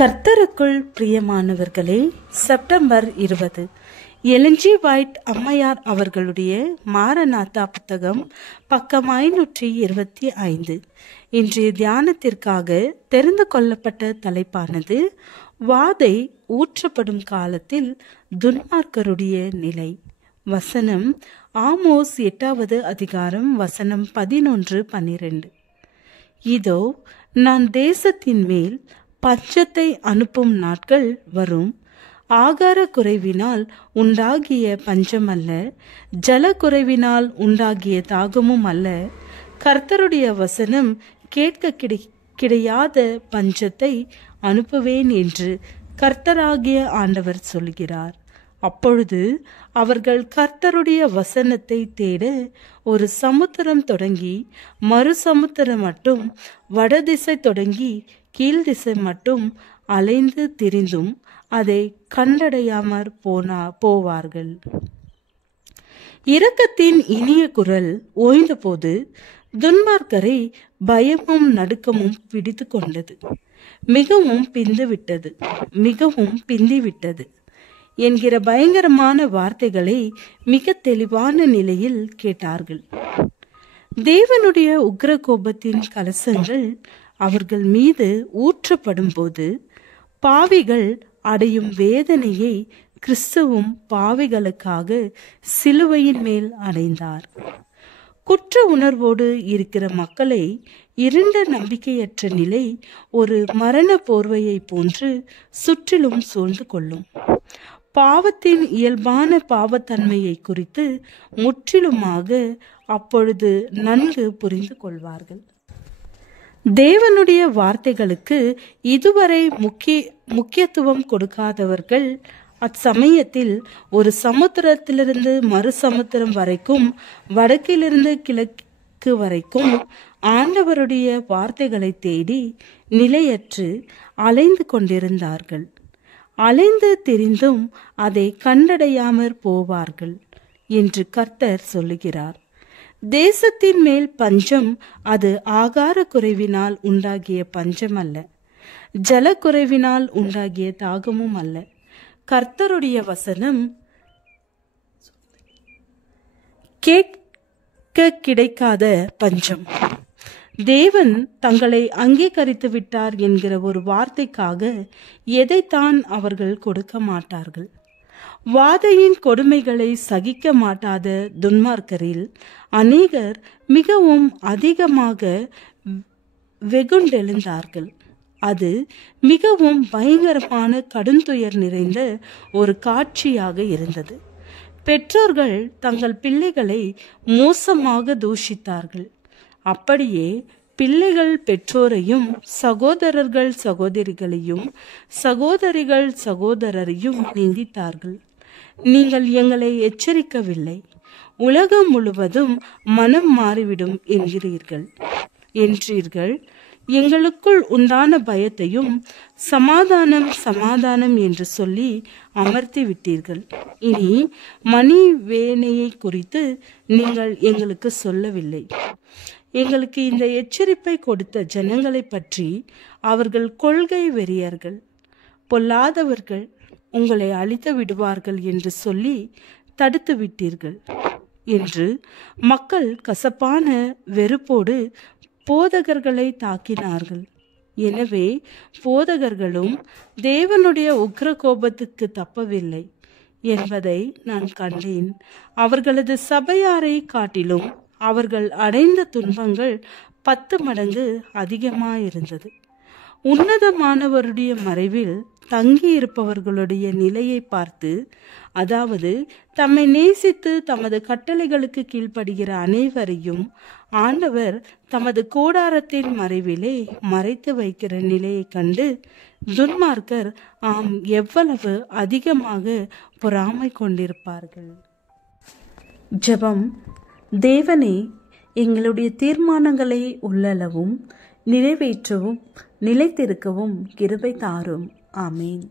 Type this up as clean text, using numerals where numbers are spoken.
கர்த்தருக்குள் பிரியமானவர்களே, September 20 Ellen G white அம்மையார் அவர்களுடைய மாரநாதா புத்தகம், பக்கம் 525. இன்றைய தியானத்திற்காக தெரிந்து கொள்ளப்பட்ட தலைப்பானது வாதை ஊற்றப்படும் காலத்தில் துன்மார்க்கருடைய நிலை. வசனம் ஆமோஸ் 8வது அதிகாரம் வசனம் 11-12. இதோ நான் தேசத்தின் மேல் பஞ்சத்தை அனுப்பும் நாட்கள் வரும். ஆகார குறைவினால் உண்டாகிய பஞ்சம் அல்ல, ஜல குறைவினால் உண்டாகிய தாகமும் அல்ல. கர்த்தருடைய வசனம் கேட்க கிடையாத பஞ்சத்தை அனுப்புவேன் என்று கர்த்தராகிய ஆண்டவர் சொல்கிறார். அப்பொழுது அவர்கள் கர்த்தருடைய வசனத்தை தேட ஒரு சமுத்திரம் தொடங்கி மறு சமுத்திரம் மட்டும், வடதிசை தொடங்கி கீழ்திசை மட்டும் அலைந்து திரிந்தும் அதை கண்டடையாமற் போவார்கள். இரக்கத்தின் இனிய குரல் ஓய்ந்த போது துன்மார்க்கரை பயமும் நடுக்கமும் பிடித்து கொண்டது. மிகவும் பிந்திவிட்டது என்கிற பயங்கரமான வார்த்தைகளை மிக தெளிவான நிலையில் கேட்டார்கள். தேவனுடைய உக்கிர கோபத்தின் கலசங்கள் அவர்கள் மீது ஊற்றப்படும் போது பாவிகள் அடையும் வேதனையை கிறிஸ்துவும் பாவிகளுக்காக சிலுவையின் மேல் அடைந்தார். குற்ற உணர்வோடு இருக்கிற மக்களை இருண்ட நம்பிக்கையற்ற நிலை ஒரு மரண போர்வையை போன்று சுற்றிலும் சூழ்ந்து கொள்ளும். பாவத்தின் இயல்பான பாவத்தன்மையை குறித்து முற்றிலுமாக அப்பொழுது நன்கு புரிந்து கொள்வார்கள். தேவனுடைய வார்த்தைகளுக்கு இதுவரை முக்கியத்துவம் கொடுக்காதவர்கள் அச்சமயத்தில் ஒரு சமுத்திரத்திலிருந்து மறு சமுத்திரம் வரைக்கும், வடக்கிலிருந்து கிழக்கு வரைக்கும் ஆண்டவருடைய வார்த்தைகளை தேடி நிலையற்று அலைந்து கொண்டிருந்தார்கள். அலைந்து திரிந்தும் அதை கண்டடையாமற் போவார்கள் என்று கர்த்தர் சொல்லுகிறார். தேசத்தின் மேல் பஞ்சம் அது ஆகார குறைவினால் உண்டாகிய பஞ்சம் அல்ல, ஜல குறைவினால் உண்டாகிய தாகமும் அல்ல. கர்த்தருடைய வசனம் கேட்க கிடைக்காத பஞ்சம். தேவன் தங்களை அங்கீகரித்து விட்டார் என்கிற ஒரு வார்த்தைக்காக எதைத்தான் அவர்கள் கொடுக்க மாட்டார்கள். வாதையின் கொடுமைகளை சகிக்க மாட்டாத துன்மார்க்கரில் அநேகர் மிகவும் அதிகமாக வெகுண்டெழுந்தார்கள். அது மிகவும் பயங்கரமான கடுந்துயர் நிறைந்த ஒரு காட்சியாக இருந்தது. பெற்றோர்கள் தங்கள் பிள்ளைகளை மோசமாக தூஷித்தார்கள். அப்படியே பிள்ளைகள் பெற்றோரையும், சகோதரர்கள் சகோதரிகளையும், சகோதரிகள் சகோதரரையும் நிந்தித்தார்கள். நீங்கள் எங்களை எச்சரிக்கவில்லை, உலகம் முழுவதும் மனம் மாறிவிடும் என்றீர்கள். எங்களுக்குள் உண்டான பயத்தையும் சமாதானம் என்று சொல்லி அமர்த்தி விட்டீர்கள். இனி மணி வேணையை குறித்து நீங்கள் எங்களுக்கு சொல்லவில்லை. எங்களுக்கு இந்த எச்சரிப்பை கொடுத்த ஜனங்களை பற்றி அவர்கள் கொள்கை வெறியர்கள், பொல்லாதவர்கள், உங்களை அழித்து விடுவார்கள் என்று சொல்லி தடுத்து விட்டீர்கள் என்று மக்கள் கசப்பான வெறுப்போடு போதகர்களை தாக்கினார்கள். எனவே போதகர்களும் தேவனுடைய உக்கிர கோபத்துக்கு தப்பவில்லை என்பதை நான் கண்டேன். அவர்களது சபையாரை காட்டிலும் அவர்கள் அடைந்த துன்பங்கள் 10 மடங்கு அதிகமாயிருந்தது. உன்னதமானவருடைய மறைவில் தங்கி இருப்பவர்களுடைய நிலையை பார்த்து, அதாவது தம்மை நேசித்து தமது கட்டளைகளுக்கு கீழ்ப்படுகிற அனைவரையும் ஆண்டவர் தமது கூடாரத்தின் மறைவிலே மறைத்து வைக்கிற நிலையை கண்டு துன்மார்க்கர் எவ்வளவு அதிகமாக பொறாமை கொண்டிருப்பார்கள். ஜெபம். தேவனே, எங்களுடைய தீர்மானங்களை உள்ளளவும் நிறைவேற்றவும் நிலைத்திருக்கவும் கிருபை தாரும். ஆமேன்.